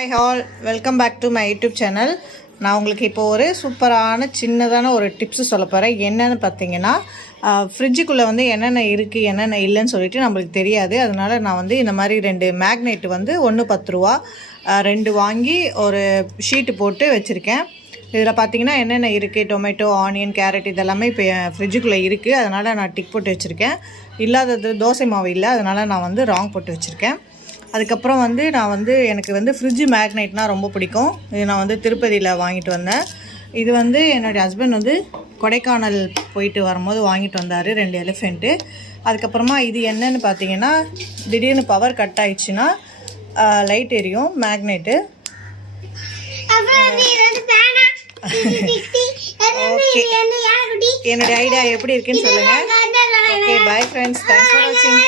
Hi all, welcome back to my YouTube channel. நான் உங்களுக்கு இப்போ ஒரு சூப்பரான சின்னதான ஒரு டிப்ஸு சொல்ல போகிறேன். என்னென்னு பார்த்தீங்கன்னா, ஃப்ரிட்ஜுக்குள்ளே வந்து என்னென்ன இருக்குது என்னென்ன இல்லைன்னு சொல்லிட்டு நம்மளுக்கு தெரியாது. அதனால் நான் வந்து இந்த மாதிரி 2 மேக்னெட் வந்து ஒன்று 10 ரூபா 2 வாங்கி ஒரு ஷீட்டு போட்டு வச்சுருக்கேன். இதில் பார்த்தீங்கன்னா என்னென்ன இருக்குது, டொமேட்டோ, ஆனியன், கேரட் இதெல்லாமே இப்போ என் ஃப்ரிட்ஜுக்குள்ளே இருக்குது. அதனால் நான் டிக் போட்டு வச்சுருக்கேன். இல்லாதது தோசை மாவு இல்லை, அதனால் நான் வந்து ராங் போட்டு வச்சுருக்கேன். அதுக்கப்புறம் வந்து நான் வந்து எனக்கு வந்து ஃப்ரிட்ஜு மேக்னெட்னால் ரொம்ப பிடிக்கும். இது நான் வந்து திருப்பதியில் வாங்கிட்டு வந்தேன். இது வந்து என்னுடைய ஹஸ்பண்ட் வந்து கொடைக்கானல் போயிட்டு வரும்போது வாங்கிட்டு வந்தார், 2 எலிஃபெண்ட்டு. அதுக்கப்புறமா இது என்னன்னு பார்த்தீங்கன்னா, திடீர்னு பவர் கட் ஆயிடுச்சுன்னா லைட் எரியும் மேக்னெட்டு. ஓகே, என்னுடைய ஐடியா எப்படி இருக்குன்னு சொல்லுங்கள். Okay, bye friends, thanks for வாட்சிங்.